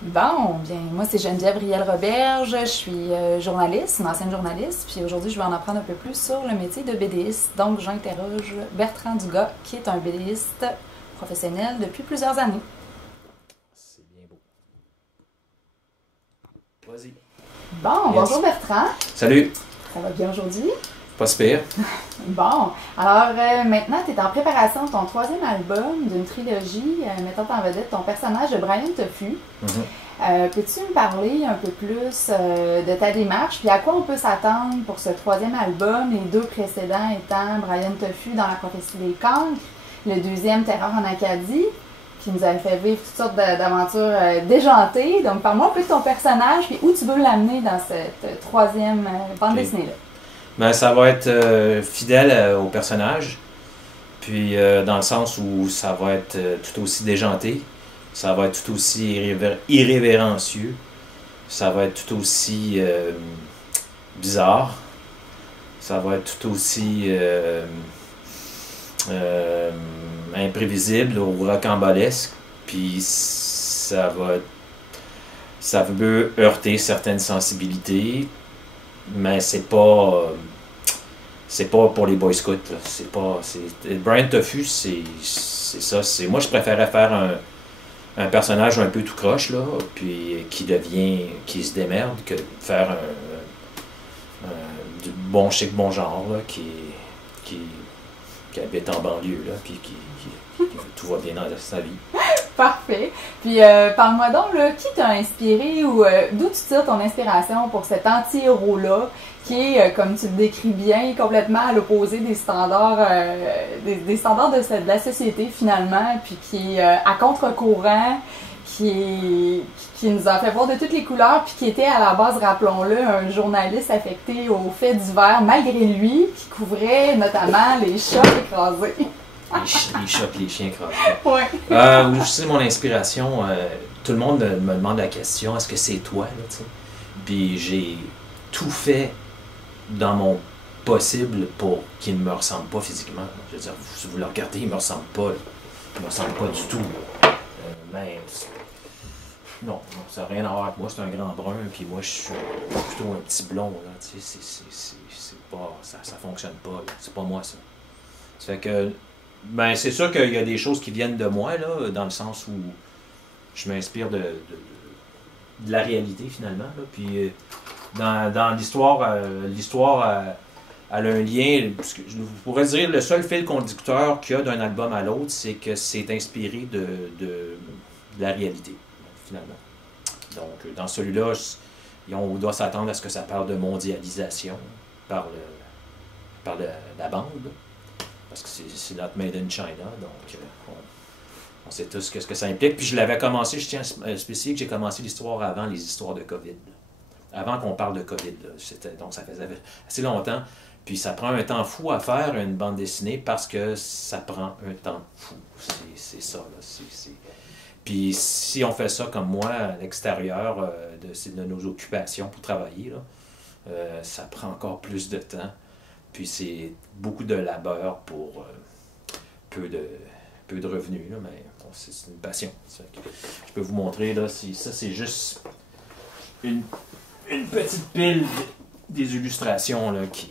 Bon, bien, moi c'est Geneviève Riel-Roberge, je suis journaliste, une ancienne journaliste, puis aujourd'hui je vais en apprendre un peu plus sur le métier de BDiste. Donc j'interroge Bertrand Dugas, qui est un BDiste professionnel depuis plusieurs années. C'est bien beau. Vas-y. Bon, Yes. bonjour Bertrand, Salut. ça va bien aujourd'hui? Pas super. Bon, alors maintenant tu es en préparation de ton troisième album d'une trilogie mettant en vedette ton personnage de Brian Tofu. Peux-tu me parler un peu plus de ta démarche, puis à quoi on peut s'attendre pour ce troisième album, les deux précédents étant Brian Tofu dans la prophétie des cancres, le deuxième Terreur en Acadie, qui nous avait fait vivre toutes sortes d'aventures déjantées. Donc parle-moi un peu de ton personnage, puis où tu veux l'amener dans cette troisième bande Ok. dessinée-là. Ben, ça va être fidèle au personnage. Puis dans le sens où ça va être tout aussi déjanté. Ça va être tout aussi irrévérencieux. Ça va être tout aussi bizarre. Ça va être tout aussi euh, imprévisible ou rocambolesque. Puis ça veut heurter certaines sensibilités, mais c'est pas pour les Boy Scouts, là. Brian Tofu, c'est ça. Moi, je préférais faire un personnage un peu tout croche, là, puis qui se démerde, que de faire du bon chic, bon genre, là, qui, qui habite en banlieue, là, puis tout va bien dans sa vie. Parfait. Puis parle-moi donc, là, qui t'a inspiré ou d'où tu tires ton inspiration pour cet anti-héros-là qui est, comme tu le décris bien, complètement à l'opposé des standards, des standards de la société finalement, puis qui est à contre-courant, qui nous a fait voir de toutes les couleurs, puis qui était à la base, rappelons-le, un journaliste affecté aux faits divers malgré lui, qui couvrait notamment les chats écrasés. Les chats et les chiens écrasés. Ouais. Où c'est mon inspiration? Tout le monde me demande la question, est-ce que c'est toi? Là, tu sais? Puis j'ai tout fait dans mon possible pour qu'il ne me ressemble pas physiquement. Je veux dire, si vous le regardez, il me ressemble pas. Là. Il me ressemble pas du tout. Mais non, ça n'a rien à voir avec moi. C'est un grand brun, puis moi, je suis plutôt un petit blond. Là, tu sais, c'est pas, ça fonctionne pas. Là. C'est pas moi, ça. Ça fait que, ben, c'est sûr qu'il y a des choses qui viennent de moi, là, dans le sens où je m'inspire de la réalité, finalement. Là. Puis, dans l'histoire, elle a un lien. Parce que je pourrais dire le seul fil conducteur qu'il y a d'un album à l'autre, c'est que c'est inspiré de la réalité, finalement. Donc, dans celui-là, on doit s'attendre à ce que ça parle de mondialisation par la bande. Parce que c'est notre Made in China, donc on sait tous ce que ça implique. Puis je l'avais commencé, je tiens à spécifier que j'ai commencé l'histoire avant les histoires de COVID. Avant qu'on parle de COVID. Donc ça faisait assez longtemps. Puis ça prend un temps fou à faire une bande dessinée parce que ça prend un temps fou. C'est ça. Là. Puis si on fait ça comme moi à l'extérieur de nos occupations pour travailler, là, ça prend encore plus de temps. Puis c'est beaucoup de labeur pour peu de revenus, là, mais bon, c'est une passion. Je peux vous montrer, là, ça c'est juste une petite pile des illustrations là, qui...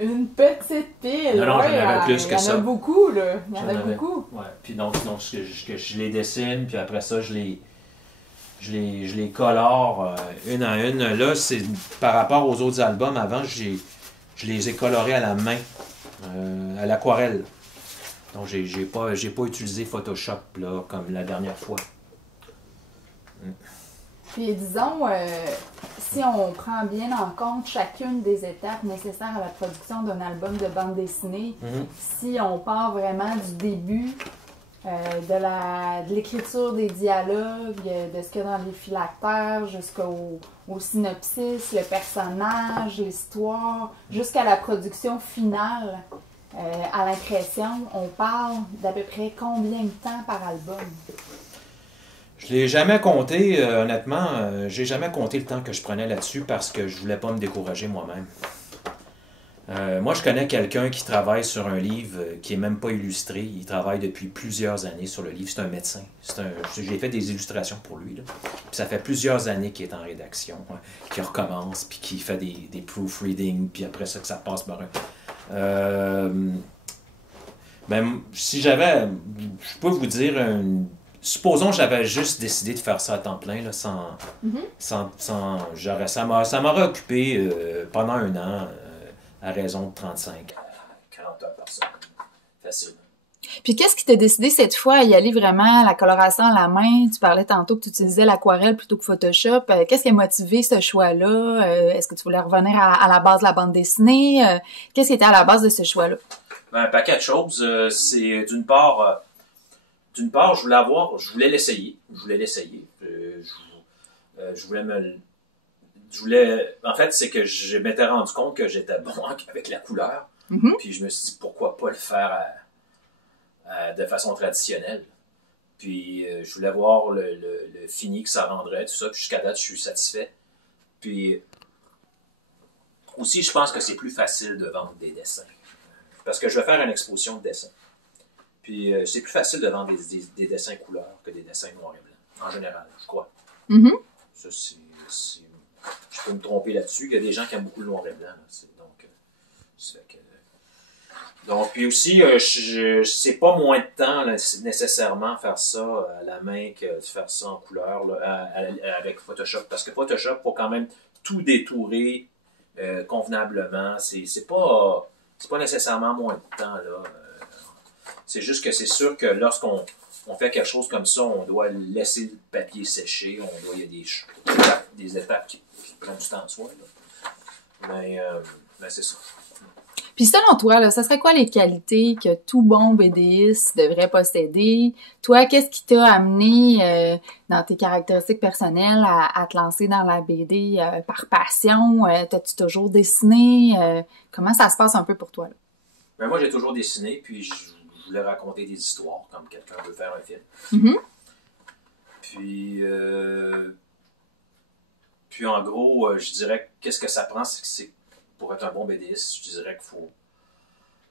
Une petite pile. Non, ouais, j'en avais plus que ça. Il y en a beaucoup, là. Il y en a J'en avais. beaucoup. Ouais. Puis donc je les dessine, puis après ça, je les colore une à une. Là, c'est par rapport aux autres albums, avant, je les ai colorés à la main, à l'aquarelle. Donc, j'ai pas utilisé Photoshop là, comme la dernière fois. Puis disons, si on prend bien en compte chacune des étapes nécessaires à la production d'un album de bande dessinée, si on part vraiment du début, de l'écriture des dialogues, de ce qu'il y a dans les phylactères, au synopsis, le personnage, l'histoire, jusqu'à la production finale, à l'impression, on parle d'à peu près combien de temps par album? Je l'ai jamais compté, honnêtement. J'ai jamais compté le temps que je prenais là-dessus parce que je voulais pas me décourager moi-même. Moi, je connais quelqu'un qui travaille sur un livre qui est même pas illustré. Il travaille depuis plusieurs années sur le livre. C'est un médecin. J'ai fait des illustrations pour lui. Là. Puis ça fait plusieurs années qu'il est en rédaction, qu'il recommence, puis qu'il fait des proofreading, puis après ça, que ça passe par un... Ben, si j'avais... Je peux vous dire... Supposons que j'avais juste décidé de faire ça à temps plein, là, ça m'aurait occupé pendant un an, à raison de 35 à 40 heures par semaine. Facile. Puis qu'est-ce qui t'a décidé cette fois à y aller vraiment, la coloration à la main? Tu parlais tantôt que tu utilisais l'aquarelle plutôt que Photoshop. Qu'est-ce qui a motivé ce choix-là? Est-ce que tu voulais revenir à la base de la bande dessinée? Qu'est-ce qui était à la base de ce choix-là? Ben, un paquet de choses. C'est d'une part, je voulais l'essayer. En fait, c'est que je m'étais rendu compte que j'étais bon avec la couleur. Mm-hmm. Puis je me suis dit, pourquoi pas le faire de façon traditionnelle. Puis je voulais voir le fini que ça rendrait, tout ça. Puis jusqu'à date, je suis satisfait. Puis aussi, je pense que c'est plus facile de vendre des dessins. Parce que je vais faire une exposition de dessins. Puis c'est plus facile de vendre des dessins couleurs que des dessins noir et blanc, en général, je crois. Mm-hmm. Ça, je peux me tromper là-dessus. Il y a des gens qui aiment beaucoup le noir et blanc. Donc, puis aussi, c'est pas moins de temps là, nécessairement faire ça à la main que de faire ça en couleur là, avec Photoshop. Parce que Photoshop, faut quand même tout détourer convenablement. C'est pas nécessairement moins de temps. Là. C'est juste que c'est sûr que lorsqu'on fait quelque chose comme ça, on doit laisser le papier sécher. Il y a des étapes qui prennent du temps en soi. Là. Mais c'est ça. Puis selon toi, là, ça serait quoi les qualités que tout bon BDiste devrait posséder? Toi, qu'est-ce qui t'a amené dans tes caractéristiques personnelles à te lancer dans la BD par passion? T'as-tu toujours dessiné? Comment ça se passe un peu pour toi? Là? Ben, moi, j'ai toujours dessiné, puis je voulais raconter des histoires comme quelqu'un veut faire un film. Mm-hmm. Puis en gros, je dirais qu'est-ce que ça prend, c'est pour être un bon BDiste, je dirais qu'il faut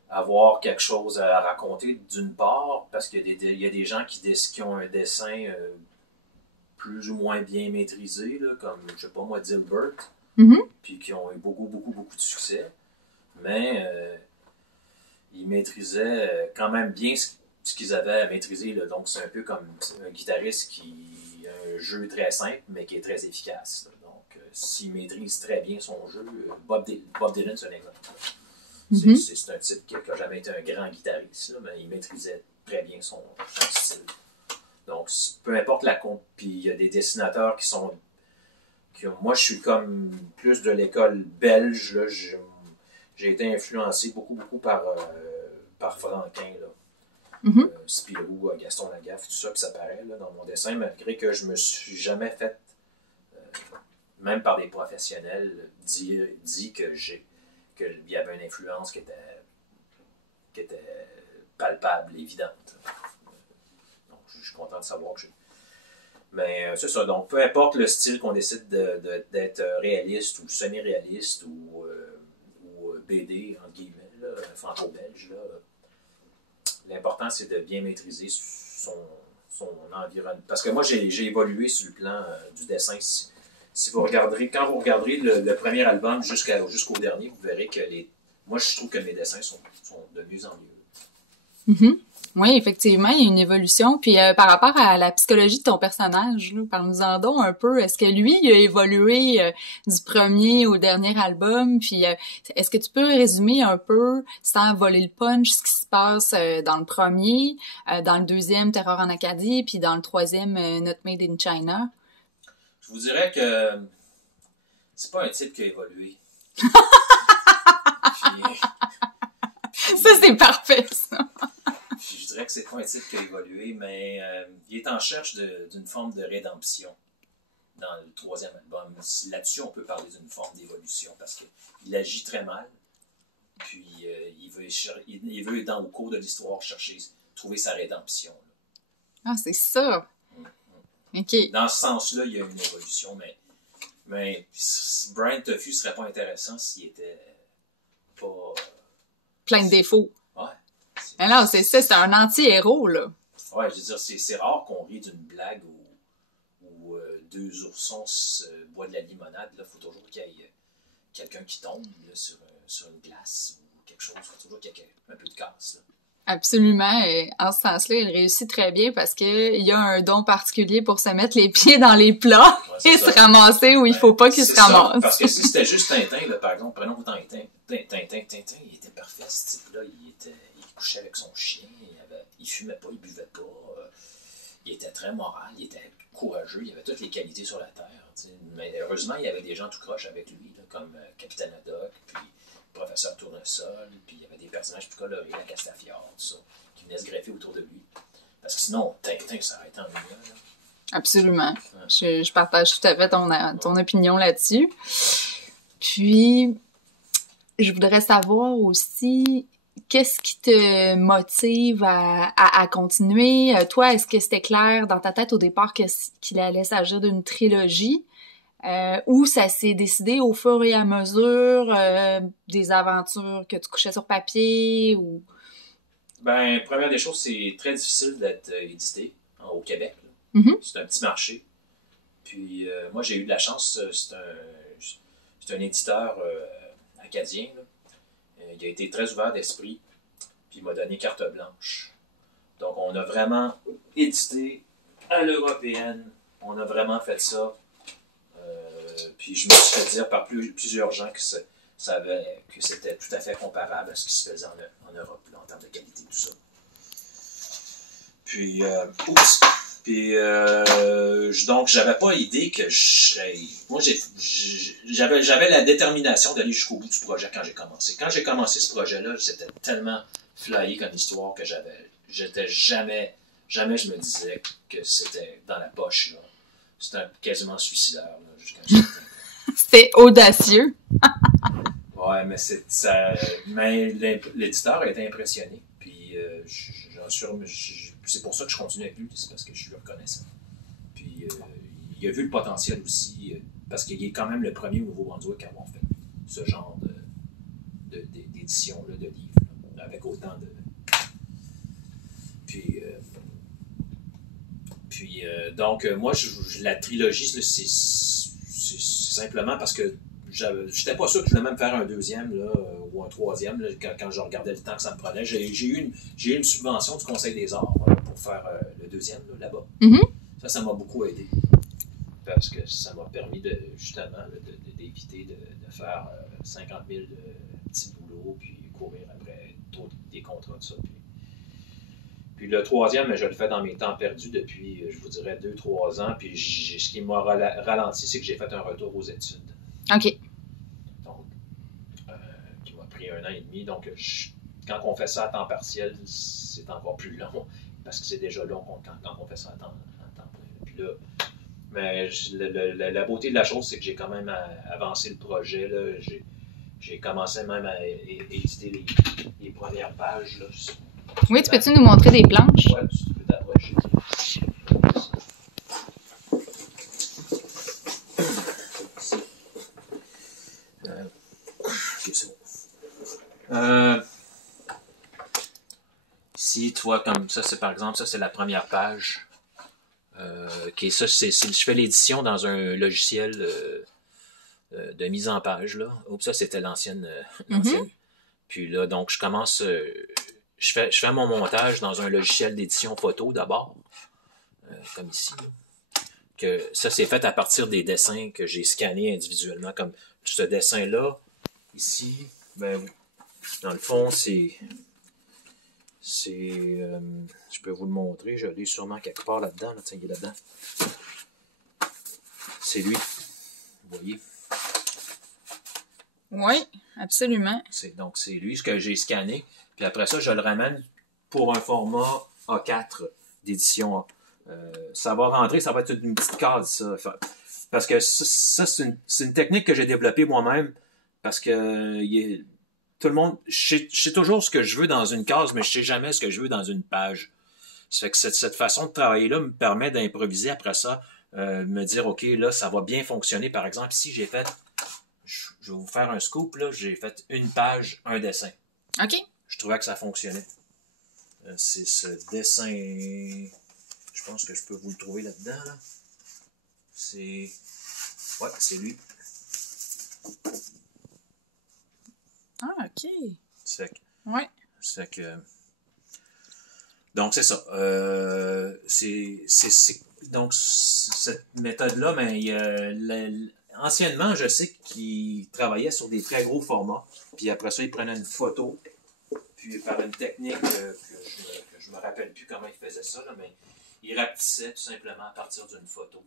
avoir quelque chose à raconter d'une part, parce qu'il y a des gens qui ont un dessin plus ou moins bien maîtrisé, là, comme, je sais pas moi, Dilbert, puis qui ont eu beaucoup de succès, mais ils maîtrisaient quand même bien ce qu'ils avaient à maîtriser, là. Donc c'est un peu comme un guitariste qui a un jeu très simple, mais qui est très efficace, là. S'il maîtrise très bien son jeu, Bob Dylan, c'est un exemple. C'est un type qui n'a jamais été un grand guitariste, là, mais il maîtrisait très bien son style. Donc, peu importe la compte, puis il y a des dessinateurs moi, je suis comme plus de l'école belge. Là, j'ai été influencé beaucoup par Franquin, là. Spirou, Gaston Lagaffe, tout ça, puis ça paraît là, dans mon dessin, malgré que je me suis jamais fait même par des professionnels, dit qu'il y avait une influence qui était palpable, évidente. Donc, je suis content de savoir que j'ai... Mais c'est ça, donc peu importe le style qu'on décide d'être réaliste ou semi-réaliste ou BD, entre guillemets, là, franco-belge, là, l'important c'est de bien maîtriser son environnement. Parce que moi, j'ai évolué sur le plan du dessin. Quand vous regarderez le premier album jusqu'au dernier, vous verrez que moi, je trouve que mes dessins sont de mieux en mieux. Mm-hmm. Oui, effectivement, il y a une évolution. Puis par rapport à la psychologie de ton personnage, parle-nous-en donc un peu. Est-ce que lui, il a évolué du premier au dernier album? Puis est-ce que tu peux résumer un peu, sans voler le punch, ce qui se passe dans le premier, dans le deuxième, Terreur en Acadie, puis dans le troisième, Not Made in China? Je vous dirais que c'est pas un type qui a évolué. Ça, c'est parfait, ça! Je dirais que c'est pas un type qui a évolué, mais il est en recherche d'une forme de rédemption dans le troisième album. Là-dessus, on peut parler d'une forme d'évolution parce qu'il agit très mal, puis il veut au cours de l'histoire, trouver sa rédemption. Là. Ah, c'est ça! OK. Dans ce sens-là, il y a une évolution, mais Brian Tofu serait pas intéressant s'il était pas... Plein de défauts. Ouais. Mais non, c'est ça, c'est un anti-héros, là. Ouais, je veux dire, c'est rare qu'on rit d'une blague où deux oursons boivent de la limonade. Il faut toujours qu'il y ait quelqu'un qui tombe là, sur une glace ou quelque chose. Il faut toujours qu'il y ait un peu de casse. Là. Absolument. Et en ce sens-là, il réussit très bien parce qu'il y a un don particulier pour se mettre les pieds dans les plats et se ramasser où il faut pas qu'il se ramasse. Parce que si c'était juste Tintin, là, par exemple, prenons Tintin. Tintin, il était parfait, ce type-là. Il couchait avec son chien, il fumait pas, il buvait pas. Il était très moral, il était courageux, il avait toutes les qualités sur la Terre. T'sais. Mais heureusement, il y avait des gens tout croche avec lui, là, comme Capitaine Haddock, puis Professeur Tournesol, puis il y avait des personnages plus colorés, la Castafiore, tout ça, qui venaient se greffer autour de lui. Parce que sinon, Tintin, ça aurait été ennuyeux. Absolument. Ouais. Je partage tout à fait ton opinion là-dessus. Puis, je voudrais savoir aussi, qu'est-ce qui te motive à continuer? Toi, est-ce que c'était clair dans ta tête au départ qu'il allait s'agir d'une trilogie? Ou ça s'est décidé au fur et à mesure des aventures que tu couchais sur papier? Ou... Ben, première des choses, c'est très difficile d'être édité au Québec. Mm-hmm. C'est un petit marché. Puis moi, j'ai eu de la chance. C'est un éditeur acadien. Là. Il a été très ouvert d'esprit. Puis il m'a donné carte blanche. Donc, on a vraiment édité à l'européenne. On a vraiment fait ça. Puis je me suis fait dire par plusieurs gens que c'était tout à fait comparable à ce qui se faisait en Europe, là, en termes de qualité, tout ça. Puis, donc, j'avais pas idée que je serais... Moi, j'avais la détermination d'aller jusqu'au bout du projet quand j'ai commencé. Quand j'ai commencé ce projet-là, c'était tellement flyé comme histoire que j'étais jamais je me disais que c'était dans la poche, là. C'était quasiment suicidaire, là, jusqu'à un certain point. C'était audacieux. Ouais, mais l'éditeur a été impressionné. Puis c'est pour ça que je continue avec lui, c'est parce que je suis reconnaissant. Puis il a vu le potentiel aussi, parce qu'il est quand même le premier au Nouveau-Brunswick à avoir fait ce genre d'édition, là, de livres, là, avec autant de... Donc, moi, la trilogie, c'est simplement parce que j'étais pas sûr que je voulais même faire un deuxième là, ou un troisième là, quand je regardais le temps que ça me prenait. J'ai eu une subvention du Conseil des arts pour faire le deuxième là-bas. Mm-hmm. Ça m'a beaucoup aidé. Parce que ça m'a permis justement d'éviter de faire 50 000 petits boulots, puis courir après des contrats de ça. Puis le troisième, je le fais dans mes temps perdus depuis, je vous dirais, 2-3 ans. Puis ce qui m'a ralenti, c'est que j'ai fait un retour aux études. OK. Donc, qui m'a pris 1 an et demi. Donc, quand on fait ça à temps partiel, c'est encore plus long. Parce que c'est déjà long quand on fait ça à temps plein. Puis là, mais la beauté de la chose, c'est que j'ai quand même avancé le projet. Là. J'ai commencé même à éditer les premières pages. Là. Oui, tu peux-tu nous montrer des planches? Oui, tu peux t'approcher. Ok, c'est bon. Ici, tu vois, comme ça, c'est par exemple, ça, c'est la première page. Okay, ça, je fais l'édition dans un logiciel de mise en page. Là. Oups, ça, c'était l'ancienne. Mm-hmm. Puis là, donc, je commence... Je fais mon montage dans un logiciel d'édition photo d'abord, comme ici. Que ça, c'est fait à partir des dessins que j'ai scannés individuellement. Comme ce dessin-là, ici, ben, dans le fond, je peux vous le montrer, je l'ai sûrement quelque part là-dedans. Là, tiens, il est là-dedans. C'est lui, vous voyez? Oui, absolument. Donc, c'est lui, ce que j'ai scanné. Puis après ça, je le ramène pour un format A4 d'édition. Ça va rentrer, ça va être une petite case, ça. Parce que ça c'est une technique que j'ai développée moi-même. Parce que tout le monde... Je sais toujours ce que je veux dans une case, mais je sais jamais ce que je veux dans une page. Ça fait que cette façon de travailler-là me permet d'improviser après ça. Me dire, OK, là, ça va bien fonctionner. Par exemple, ici, j'ai fait... Je vais vous faire un scoop, là. J'ai fait une page, un dessin. OK. Je trouvais que ça fonctionnait. C'est ce dessin... Je pense que je peux vous le trouver là-dedans, là. C'est... Ouais, c'est lui. Ah, OK. Ouais. C'est que... Donc, c'est ça. Donc, cette méthode-là, mais anciennement, je sais qu'il travaillait sur des très gros formats. Puis après ça, il prenait une photo. Puis par une technique que je me rappelle plus comment il faisait ça, là, mais il rapetissait tout simplement à partir d'une photo.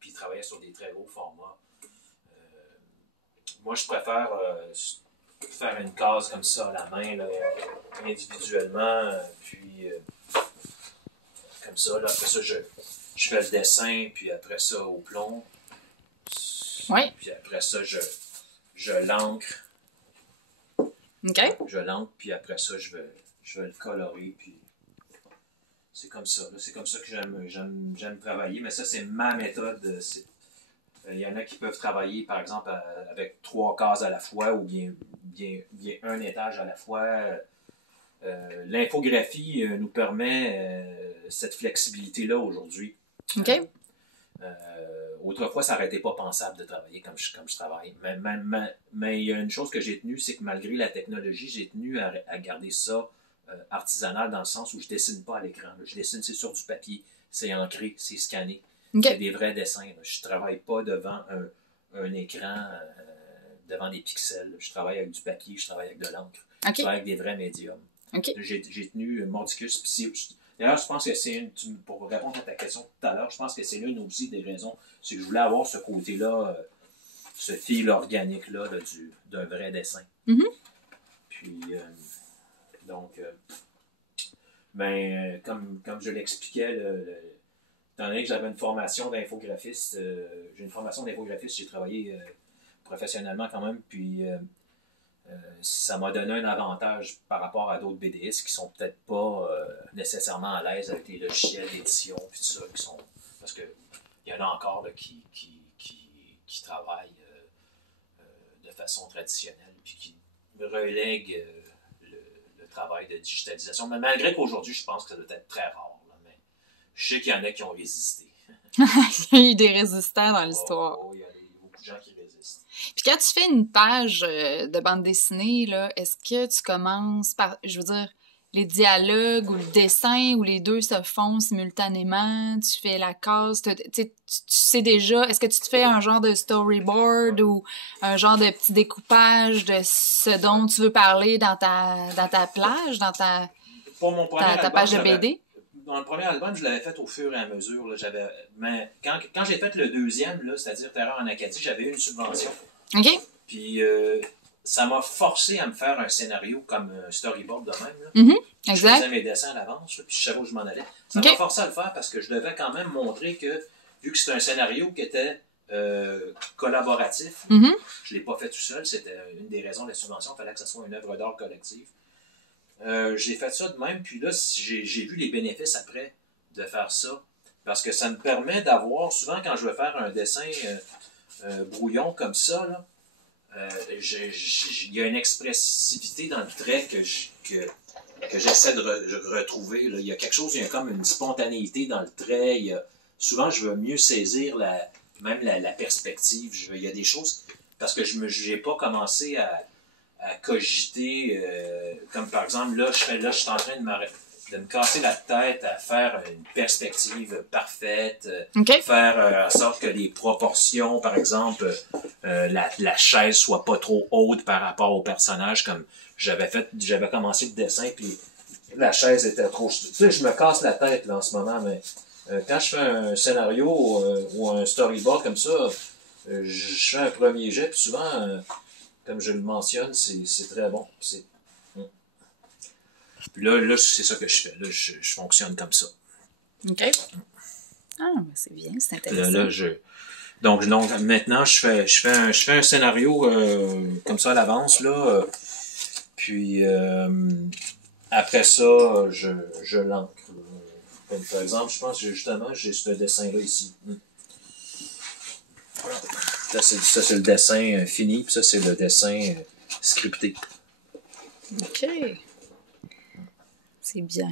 Puis il travaillait sur des très gros formats. Moi, je préfère faire une case comme ça à la main, là, individuellement, puis comme ça. Là, après ça, je fais le dessin, puis après ça, au plomb. Oui. Puis après ça, je l'encre. OK. Je l'encre, puis après ça, je vais le colorer, puis c'est comme ça. C'est comme ça que j'aime travailler, mais ça, c'est ma méthode. Il y en a qui peuvent travailler, par exemple, avec 3 cases à la fois ou bien un étage à la fois. L'infographie nous permet cette flexibilité-là aujourd'hui. OK. Autrefois, ça n'aurait été pas pensable de travailler comme je travaille. Mais il y a une chose que j'ai tenue, c'est que malgré la technologie, j'ai tenu à garder ça artisanal dans le sens où je dessine pas à l'écran. Je dessine, c'est sur du papier, c'est ancré, c'est scanné. Okay. C'est des vrais dessins. Là. Je travaille pas devant un écran, devant des pixels. Je travaille avec du papier, je travaille avec de l'encre. Okay. Je travaille avec des vrais médiums. Okay. J'ai tenu Mordicus. D'ailleurs, je pense que c'est pour répondre à ta question tout à l'heure, je pense que c'est l'une aussi des raisons. C'est que je voulais avoir ce côté-là, ce fil organique-là d'un vrai dessin. Mm-hmm. Puis, donc, comme je l'expliquais, étant donné que j'avais une formation d'infographiste, j'ai travaillé professionnellement quand même, puis ça m'a donné un avantage par rapport à d'autres BDistes qui sont peut-être pas nécessairement à l'aise avec les logiciels d'édition, puis tout ça, parce que il y en a encore là, qui travaillent de façon traditionnelle, puis qui relèguent le travail de digitalisation. Mais malgré qu'aujourd'hui, je pense que ça doit être très rare. Mais je sais qu'il y en a qui ont résisté. Il y a eu des résistants dans l'histoire. Il y a beaucoup de gens qui résistent. Puis quand tu fais une page de bande dessinée, là, est-ce que tu commences par, je veux dire, les dialogues ou le dessin ou les deux se font simultanément? Tu fais la case, tu sais déjà, est-ce que tu te fais un genre de storyboard ou un genre de petit découpage de ce dont tu veux parler dans ta plage, dans ta page de BD? Dans le premier album, je l'avais fait au fur et à mesure. Là, mais quand j'ai fait le deuxième, là, c'est-à-dire Terreur en Acadie, j'avais eu une subvention. OK. Puis ça m'a forcé à me faire un scénario comme un storyboard de même. Là. Mm-hmm. Exact. Je faisais mes dessins à l'avance, là, puis je savais où je m'en allais. Ça m'a forcé à le faire parce que je devais quand même montrer que, vu que c'était un scénario qui était collaboratif, je ne l'ai pas fait tout seul, c'était une des raisons de la subvention, il fallait que ce soit une œuvre d'art collective. J'ai fait ça de même, puis là, j'ai vu les bénéfices après de faire ça, parce que ça me permet d'avoir, souvent quand je veux faire un dessin brouillon comme ça, là, il y a une expressivité dans le trait que j'essaie de retrouver. Là. Il y a quelque chose, il y a comme une spontanéité dans le trait. Souvent, je veux mieux saisir même la perspective. Il y a des choses, parce que je n'ai pas commencé à cogiter, comme par exemple, là, je suis en train de me casser la tête à faire une perspective parfaite, faire en sorte que les proportions, par exemple, la chaise soit pas trop haute par rapport au personnage, comme j'avais commencé le dessin, puis la chaise était trop... Tu sais, je me casse la tête là, en ce moment, mais quand je fais un scénario ou un storyboard comme ça, je fais un premier jet, puis souvent... comme je le mentionne, c'est très bon. Puis là, c'est ça que je fais. Là, je fonctionne comme ça. OK. Ah, ben c'est bien, c'est intéressant. Donc, maintenant, je fais un scénario comme ça à l'avance, là. Puis, après ça, je l'encre. Comme par exemple, je pense que justement, j'ai ce dessin-là ici. Ça, c'est le dessin fini, puis ça, c'est le dessin scripté. OK. C'est bien.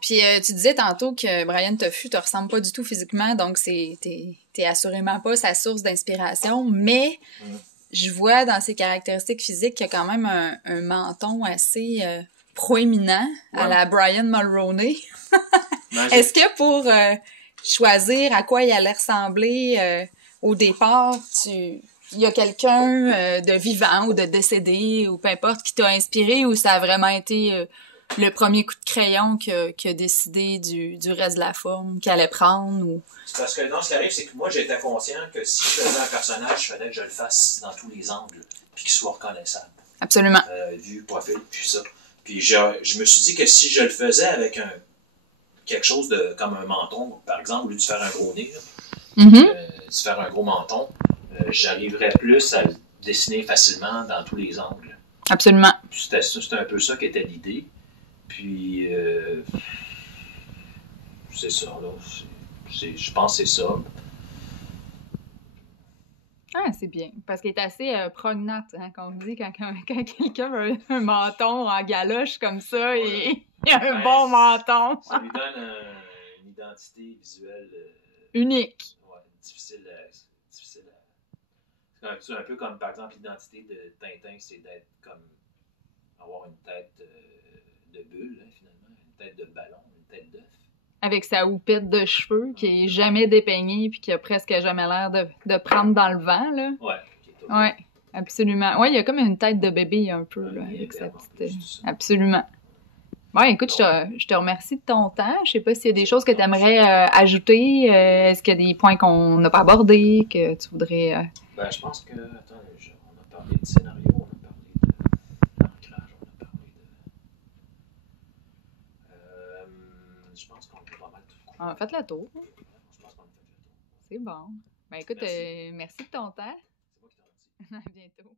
Puis tu disais tantôt que Brian Tofu te ressemble pas du tout physiquement, donc t'es assurément pas sa source d'inspiration, mais je vois dans ses caractéristiques physiques qu'il y a quand même un menton assez proéminent à la Brian Mulroney. Est-ce que pour choisir à quoi il allait ressembler au départ, il y a quelqu'un de vivant ou de décédé ou peu importe qui t'a inspiré ou ça a vraiment été le premier coup de crayon qui a décidé du reste de la forme qu'il allait prendre? Ou... C'est parce que non, ce qui arrive, c'est que moi, j'étais conscient que si je faisais un personnage, il fallait que je le fasse dans tous les angles puis qu'il soit reconnaissable. Absolument. Vue, profil, puis ça. Puis je me suis dit que si je le faisais avec quelque chose de comme un menton, par exemple, au lieu de faire un gros nez, de faire un gros menton, j'arriverais plus à le dessiner facilement dans tous les angles. Absolument. C'était un peu ça qui était l'idée. Puis, c'est ça, là. Je pense que c'est ça. Ah, c'est bien. Parce qu'il est assez prognate, hein, qu'on dit, quand quelqu'un veut un menton en galoche comme ça, et il a un bon menton. Ça lui donne une identité visuelle unique. Ouais, difficile à... C'est un peu comme, par exemple, l'identité de Tintin, c'est d'être comme... avoir une tête de bulle, hein, finalement, une tête de ballon, une tête d'œuf. Avec sa houppette de cheveux qui est jamais dépeignée puis qui a presque jamais l'air de prendre dans le vent, là. Ouais. Ouais, absolument. Ouais, il y a comme une tête de bébé un peu, là, avec sa petite... Absolument. Ouais, écoute, je te remercie de ton temps. Je sais pas s'il y a des choses que tu aimerais ajouter. Est-ce qu'il y a des points qu'on n'a pas abordés, que tu voudrais... Ben, je pense que... Attends, on a parlé de scénario, on a parlé d'ancrage, on a parlé de... je pense qu'on a pas mal tout. On a fait le tour. Je pense qu'on a fait le tour. C'est bon. Ben écoute, merci de ton temps. C'est moi qui t'en dis. À bientôt.